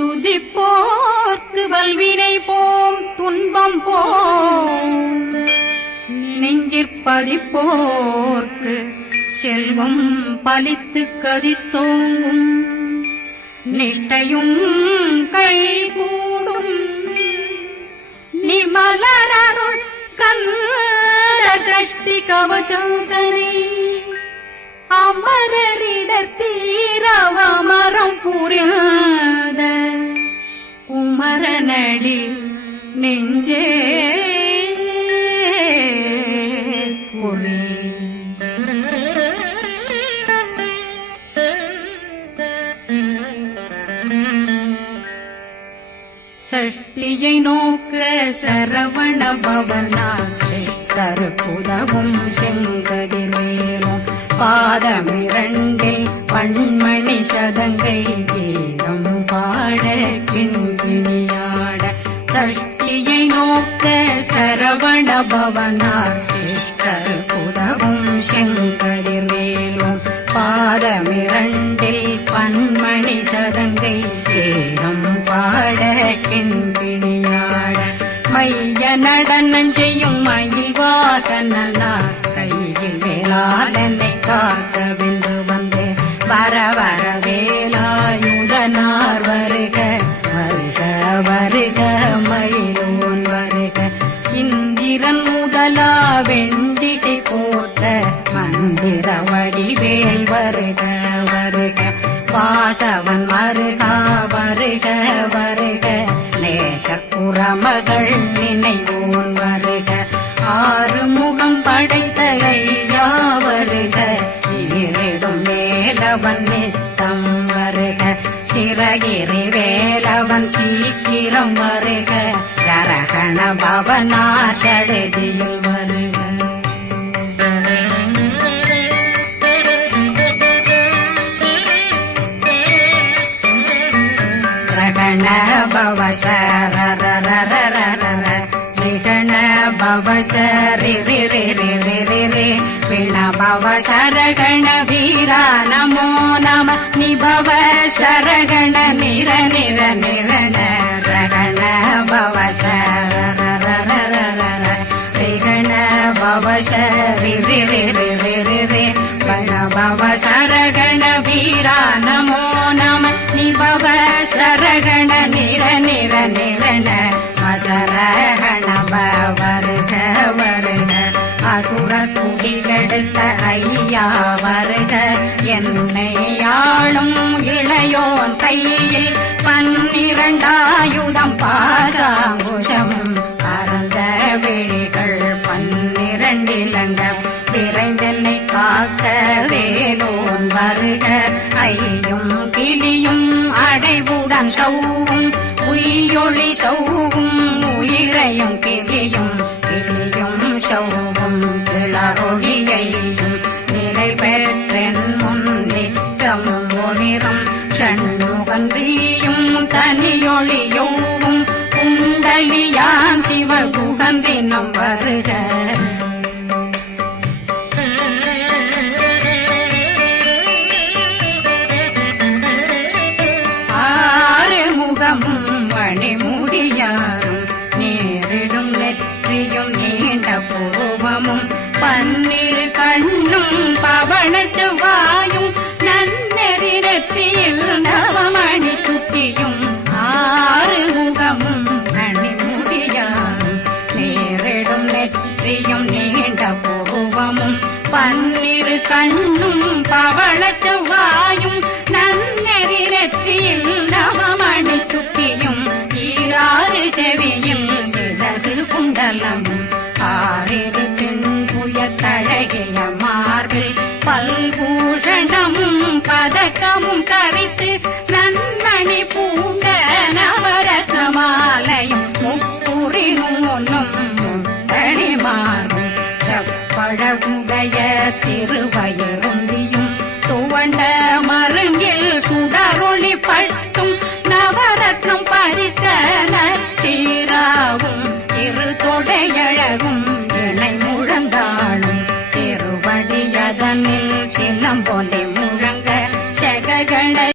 துதிப்போர்க்கு வல்வினை போம் துன்பம் போம் நெஞ்சிற்பதிப்போர்க்கு செல்வம் பலித்து கதித்தோங்கும் நிஷ்டையும் கைகூடும் நிமலரருள் கந்த சக்தி கவசந்தனை அமரரிடர் தீரவமரம் புரியாத குமரனடி நெஞ்சே பொறி சஷ்டியை நோக்க சரவண பவனாசை கருப்புதவும் செங்கதிரேனும் பாதமிரண்டில் பண்மணி சதங்கை கீதம் பாட கிண்கிணியாட சஷ்டியை நோக்க சரவண பவனாசை கருப்புதவும் செங்கதிரேனும் பாதமிரண்டில் பண்மணி சதங்கை கீதம் பாட கிண்கிணியாட மைய நடனம் செய்யும் மயில்வாகனார் கையில் வேளாளனை காக்க வென்று வந்து வர வர வேலாயுதனார் வருக வருக வருக மயிலோன் வருக இந்திரன் முதலா வெண்டிசை போற்ற மந்திர வடிவேல் வருக வருக வாசவன் வருகா வருக வருக நேசப்புறமகள் நினைவோன் வருக ஆறு முகம் படைத்த ஐயா வருக ஈரிடும் வேலவன் நித்தம் வருக சிறகிரி வேலவன் சீக்கிரம் வருக ஜரகண பவனார் சடுதியில் வருக ரகண பவசரரரரரர ரிகண பவசரி பிண பவசரகண வீரா நமோ நம நிபவ சரகண நிர நிர நிரண ரகண பவசரரரரர ரிகண பவசரி பிண பவசரகண வீரா நமோ நம நிபவ சரகண நிர நிர நிரண அசரகண வருக வருக அசுர குடிகெடுத்த ஐயா வருக என்னை ஆளும் இளையோன் கையில் 12 பாசாங்குஷம் பரந்த விழிகள் 12 இலங்கம் விரைந்தென்னை காக்க வேலோன் வருக ஐயும் கிளியும் அடைவுடன் சௌவும் உயிரொளி சௌவும் உயிரையும் கிளியும் கிளியும் சௌவும் கிளரொளியையும் நிலை பெற்றென் முன் நிற்றம் ஒளிரும் ஷண்முகன் வீயும் தனியொளியோவும் குண்டலியான் சிவகுகந்தினம் வருக மணிமுடியாரும் நேரிடும் நெற்றியும் நீண்ட பூவமும் 12 கண்ணும் பவனத்து வாயும் நன்னெறி நெற்றியில் நவமணி சுட்டியும் 6 முகமும் மணிமுடியாரும் நேரிடும் நெற்றியும் நீண்ட பூவமும் 12 கண்ணும் பவனத்து வாயும் நன்னெறி நெற்றியில் நவமணி சுட்டியும் 6 செவியில் இடது குண்டலம் 6 தென்புய தழகிய மார்பில் பல்பூஷணமும் பதக்கமும் கரித்து நன்மணி பூண்ட நவரத்ன மாலையும் முப்புரி நூலும் முத்தணிமாறும் செப்பழகுடைய திருவயருந்தியும் துவண்ட மருங்கில் சுடரொளி பட்டும் நவரத்னம் பறித்த நச்சீராவும் இரு தொடையழகும் இணை முழங்காளும் திருவடியதனில் சிலம்பொலி முழங்க செககண